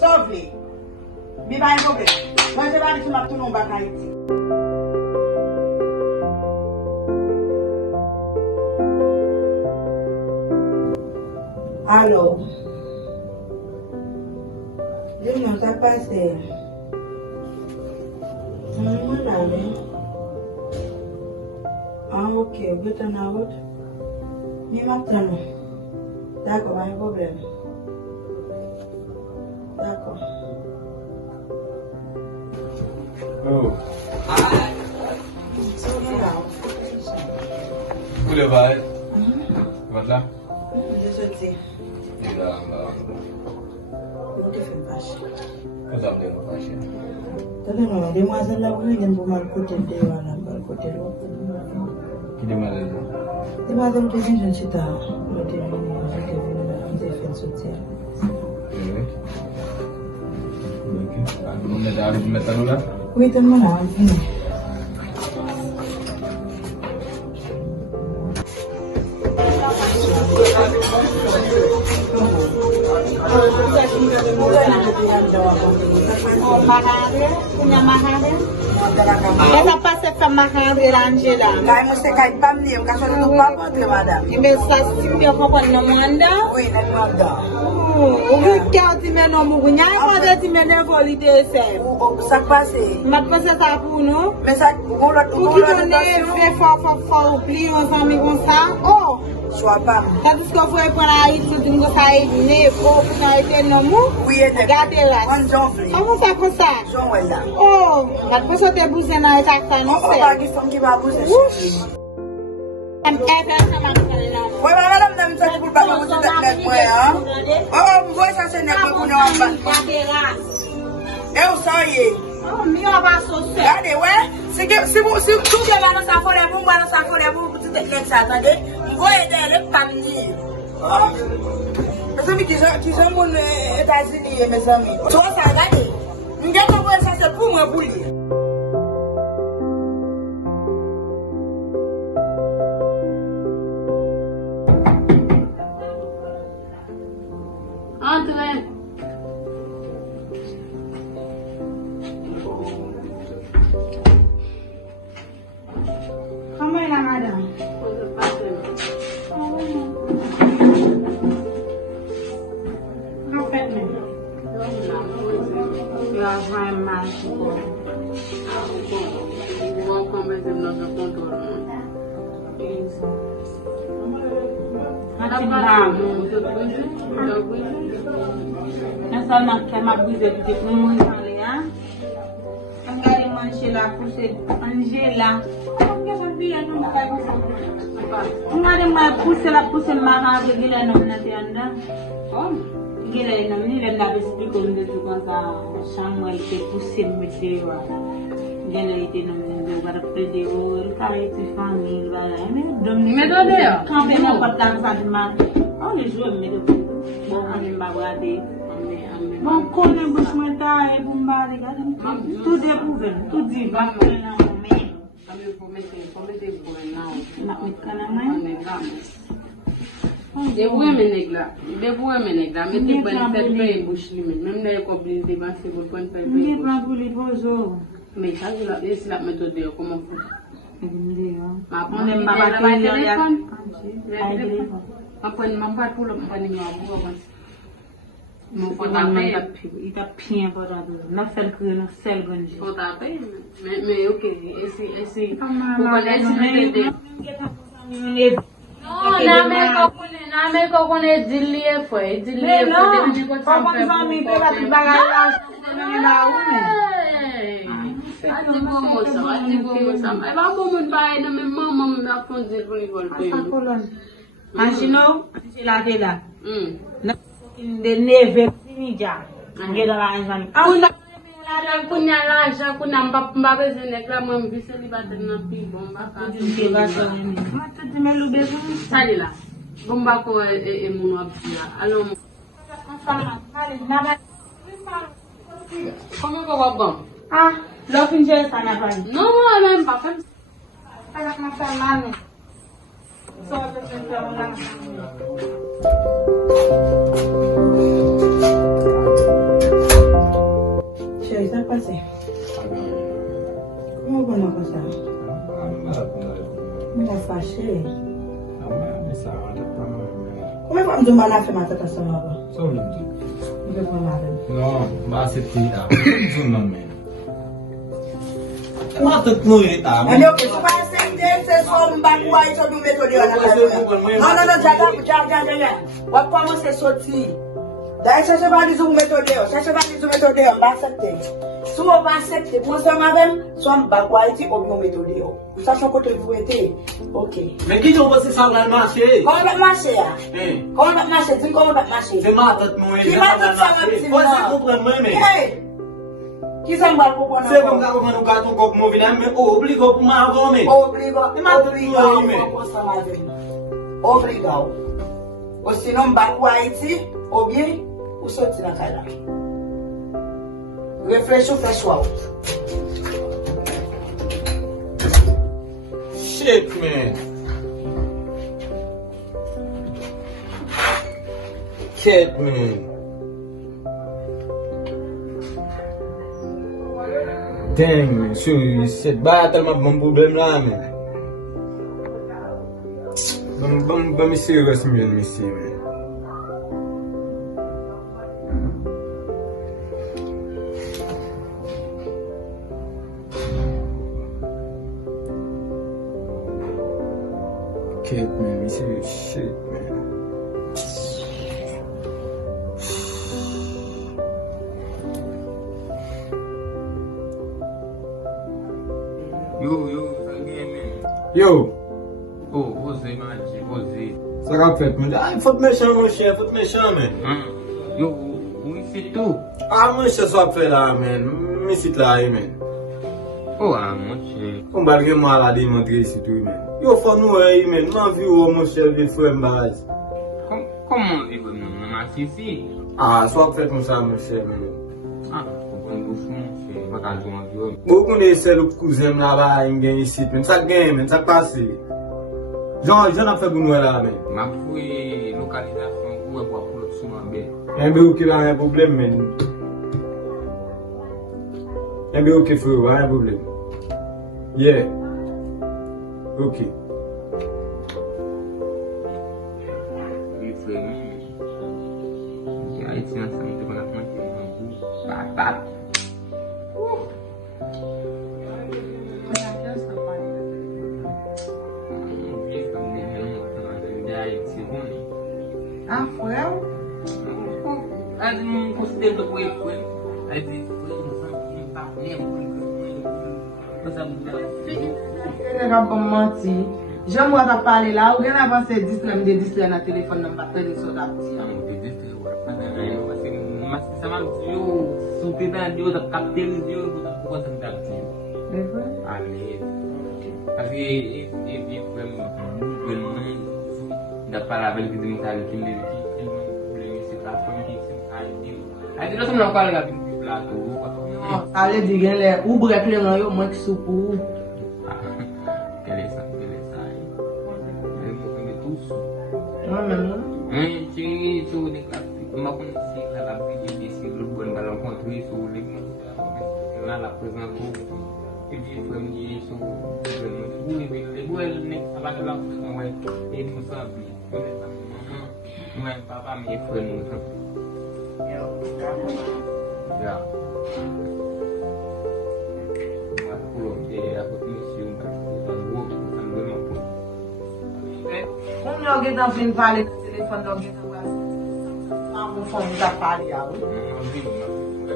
Sauve. Mi pas un problème. Moi, je vais aller sur tout le monde à Haïti. Alors, l'union s'est passée. Ah, ok, vous êtes en route. Mais maintenant, d'accord, pas de problème. D'accord. Oh. Où le bail? Votre là? Je suis dit. Et là, Vous te faites vache. vous avez une vache. Non, demoiselle là, vous venez pour mal côté de voilà, mal côté de l'autre. Qui demande? Demoiselle, tu viens, je suis tard. Je t'ai venu, je fait sortir. Oui. On est arrivé maintenant là? Oui, t'es mon âme, fini. Punya mahal Essa passa para mahal Angela. Kaya mo sa kahit pamilya, kasi ito pa po, madam. Ibe sa simbi ako pa na manda. Oui, nagmanda. Ugi kya ti me no mugu nya ko de ti me ne holiday se. O sa pase. Mat passa sa puno. Mesa ugola Ugi to ne fe fa oubli on sa mi kon sa. Oh. Sois pas. Tá descobrindo por aí tudo ngo sai ne ko na ite no mu. Oui, et Gade la. on jonfle. Como sa ko sa? Jon wala. Oh, mat passa te buze na ita ka no On se. va qui font qui va bouger. Am ever sama ko na. Oui, madame, dame ça pour pas que vous êtes moi, hein. Oh, vous voyez ça c'est ne pour nous en bas. Et où ça y est? Oh, mi va so se. Regardez, ouais. C'est que si tout est dans sa forêt, vous dans sa forêt, vous tout est ça, attendez. Vous voyez le famille. Oh. Mes amis qui sont aux États-Unis, mes amis. Tu vois ça, regardez. Nous avons ça c'est pour moi bouillir. Entre. Comment est la madame? Eu vai mais vou começar nosso controle. Isso. Nasa mabuze de Angela. Angari manchela pousse Angela. Ngade ma pousse mara de gila no na tianda. Oh, gila no ni le na explique comme de tout ça. Samuel te pousse metewa. Gila ite no de para prede o kai ti famille voilà. Me do de. Quand on a pas tant ça de mal. On les joue me de. Bon, on va regarder. Bon, connaît besoin d'aide pour m'aider. Tout est prouvé, tout dit va faire là mais. Devo menegla, mete ban tête bouche limite, même les combler dépenser pour point faire. Ni plan pour les beaux. Mais ça je la méthode comment faire. On aime pas téléphone. Apa ni mampat pula pani ngabu apa. Mau Foto ita pien pada tu. Na sel ke na sel ganji. Foto apa? Mais ok, esse bukan esse mete. No, na me ko kone dillie foi, dillie foi de ko sampai. Kau mi pe bati bagala. Na une. Ati bomo sa. Ai ba bomo ba na me mama me afonde por igual pe. Anjino, la tela. Na de neve ninja. Ngeda la anjani. Kuna laja kuna mbabe zenekla mwambiseli bade na pi bomba ka. Ke basa ni. Mata dimelu bezu. Salila. Bomba ko e muno abia. Alo. Como que eu vou? Ah, lo finge sana pani. No, même pas comme ça. Para masalane. Chérie, ça passe. Comment on va faire ça? On va fâcher. Comment on va la faire ma tête à ça? Non, bah c'est petit là. Zoom non mais. Matat mo ita. Ano, kung pa sa intense so mbakwa ito ng metode na. No, jaga. Wag pa mo sa soti. Dahil sa sabali sa metode yo, mbasate. Sumo basate, mo sa mabem, so mbakwa ito og ng metode yo. Sa so ko to vuete. Okay. Mais qui t'ont passé ça dans le marché? Ko ba mashe ya? Eh. Ko ba mashe, din ko ba mashe. C'est matat mo ita. Qui matat sa mashe? Faut se comprendre moi mais. Qui s'en va pour C'est comme ça qu'on nous garde un cop mauvais mais oblige pour m'avoir. Obrigado. Ou sinon, bakwa Haiti, ou bien, ou sorti dans le Canada. Réfléchis ou fais choix. Shit man. Shit man. Dang man, c'est pas tellement bon problème là man. Ba me serious man, me see man. Kid man, me serious shit man. Yo. Oh, você, Mati, você. Ça qu'a fait, man? Ah, faut te méchant, mon cher, faut te méchant, man. Yo, où c'est tout? Ah, mon cher, ça fait là, man. Mais c'est là, man. Oh, mon cher. On va le mal à démontrer ici, tout, man. Yo, faut nous, man. M'en vu, mon cher, des frères, m'embarrasse. Comment vivre, maman, ici? Ah, soit fait comme ça, mon cher, man. Ah, je comprends, mon cher. Pas qu'à jouer en joueur. Beaucoup de ces cousins là-bas, ils gagnent ici, man. Ça gagne, man. Ça passe. J'en ai fait pour nous là, man. Ma fouille localisation pour le souvent bien. Un peu qui a un problème, man. Un peu qui fait un problème. Yeah. Ok. Oui, frère. J'ai Haïti ensemble, tu vas la prendre. Patate. Ah, frère? Aí não considero depois foi. Aí disse, Je ne pas mentir. J'aime pas parler là, ou bien avancer 10 de 10 dans le téléphone, ne pas tenir sur la petite. mas sama eu supi dan dia dah kapten dia bukan tentang dia. Ali. Tapi if dapat label kita minta lagi boleh siapa pun kita ID. ID tu semua kalau nggak pintu pelaku. Ale digele ou brek le nan yo mwen ki soupou. Kelesa. Ele tous. Non. Ciri itu ni maupun si dalam video di si lubuan dalam kontri su lima la present ku jadi family su buel ni salah dalam semua itu sabi mai papa mi friend ya aku dia aku misiun kan gua kan mampu Kon yo gen dan fin pale nan telefon yo gen dan waz. An moun fon yon tap pale ya ou.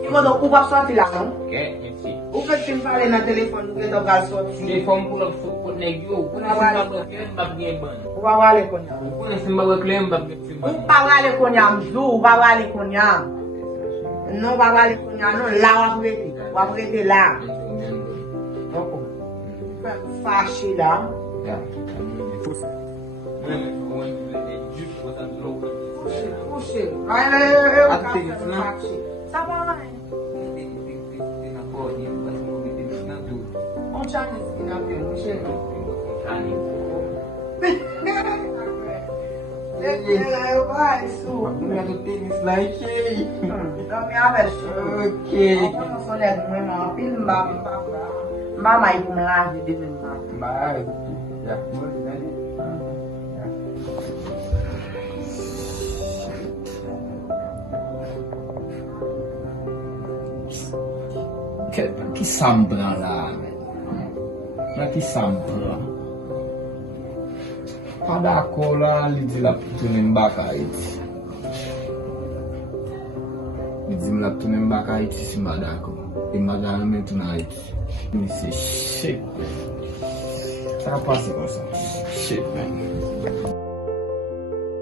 Ki mo do ou pap sorti la non? Ou fet fin pale nan telefon yon gen dan waz sorti. Telefon pou la support negyo, pou na simba klem bab gen ban. Ou pa wale kon yam. Pou na simba klem bab gen simba. Ou pa wale kon yam zou, ou pa wale kon yam. Non pa wale kon yam non, la wap rete la. Oko. Fache la. Ya. Puxe. Sa pa wale. On Chinese in a film, puxe. Vai, su. Aku nak tu tenis lagi. Kami apa su? Okey. Aku soleh memang film mama ibu lagi di rumah. Baik. Ya, boleh tadi. Che sampra là, ma chi sampra? Pada cola li zila tunen bakaiti. Li zila tunen bakaiti si madako. E madame me tonight. Mi si shit. Ça va passer comme ça. Shit, man.